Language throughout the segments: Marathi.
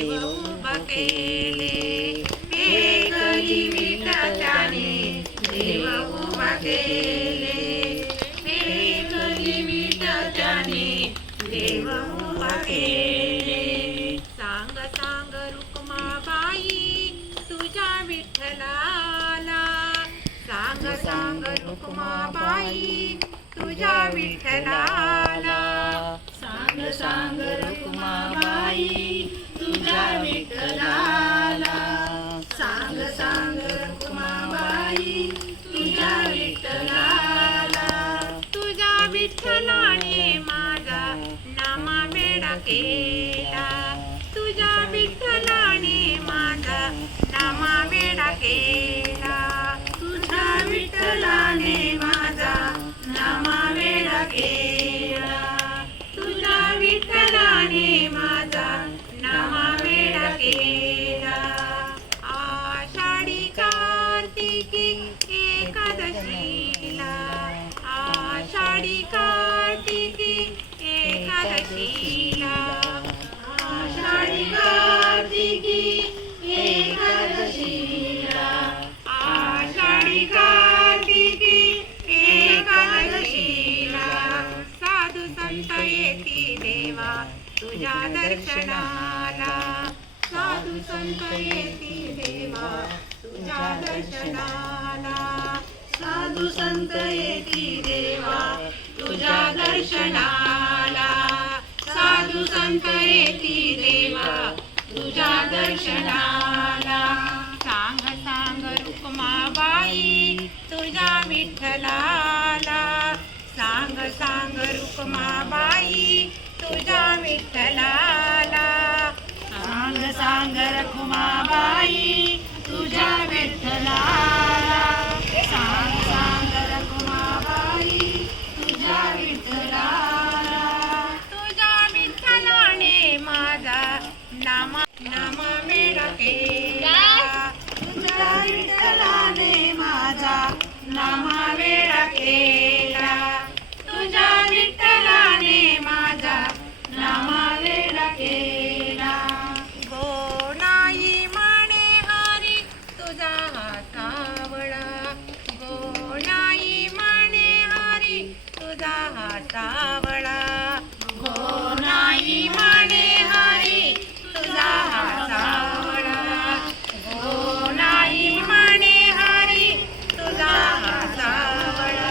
देव उभा केले. मेघली विठ्ठलाने देव उभा केले. मेघली विठ्ठलाने देव उभा केले. सांग सांग रुक्माबाई तुझ्या विठ्ठलाला. सांग सांग रुक्माबाई तुझ्या विठ्ठलाला. सांग सांग रुक्माबाई तुझ्या विठ्ठलाला. सांग सांग रुक्माबाई तुझ्या विठ्ठलाला. तुझ्या विठ्ठलाने माझा नाममेळा केला. तुझ्या विठ्ठलाने माझा नाममेळा केला. तुझ्या विठ्ठलाने माझा नाममेळा केला. तुझ्या विठ्ठलाने माझा नाममेळा केला. आषाढी कार्तिकी एकादशीला. आषाढी कार्तिकी एकादशीला. आषाढी कार्तिकी एकादशीला. आषाढी कार्तिकी एकादशीला. साधू संत येती देवा तुझ्या दर्शनाला. साधू संत येती देवा तुझ्या दर्शनाला. साधू संत येती देवा तुझ्या दर्शनाला. साधू संत येती देवा तुझ्या दर्शनाला. सांग सांग रुक्माबाई तुझ्या विठ्ठलाला. सांग सांग रुक्माबाई तुझ्या विठ्ठलाला. सांग सांग रुक्माबाई तुझ्या विठ्ठलाला. सांग सांग रुक्माबाई तुझ्या विठ्ठलाला. तुझ्या विठ्ठलाने माझा नाममेळा केला. तुझ्या विठ्ठलाने माझा नाममेळा केला. तुझ्या विठ्ठलाने माझा नाममेळा केला. गोनाई म्हणे हरी तुझा हातावळा. गोनाई म्हणे हरी तुझा हातावळा. गोनाई म्हणे हरी तुझा हातावळा. गोनाई म्हणे हरी तुझा हातावळा.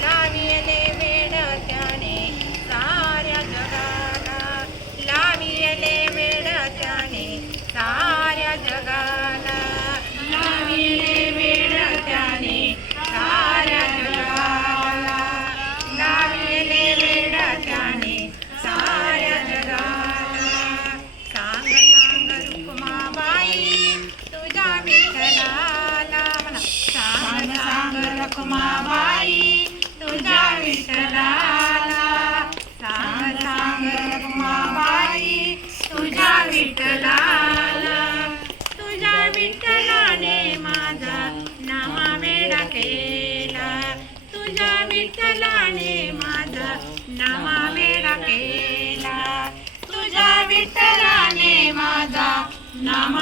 लाविले वेड त्याने साऱ्या जगाला. लाविले वेड त्याने साऱ्या जगाला. लाविले वेड त्याने साऱ्या जगाला. लाविले वेड त्याने साऱ्या जगाला. सांग सांग रुक्माबाई तुझ्या विठ्ठलाला. सांग सांग रुक्माबाई तुझ्या विठ्ठलाला. सांग सांग रुक्माबाई तुझ्या विठ्ठलाला. तुझ्या विठ्ठलाने माझा नाममेळा केला. तुझ्या विठ्ठलाने माझा नाममेळा केला. तुझ्या विठ्ठलाने माझा नाम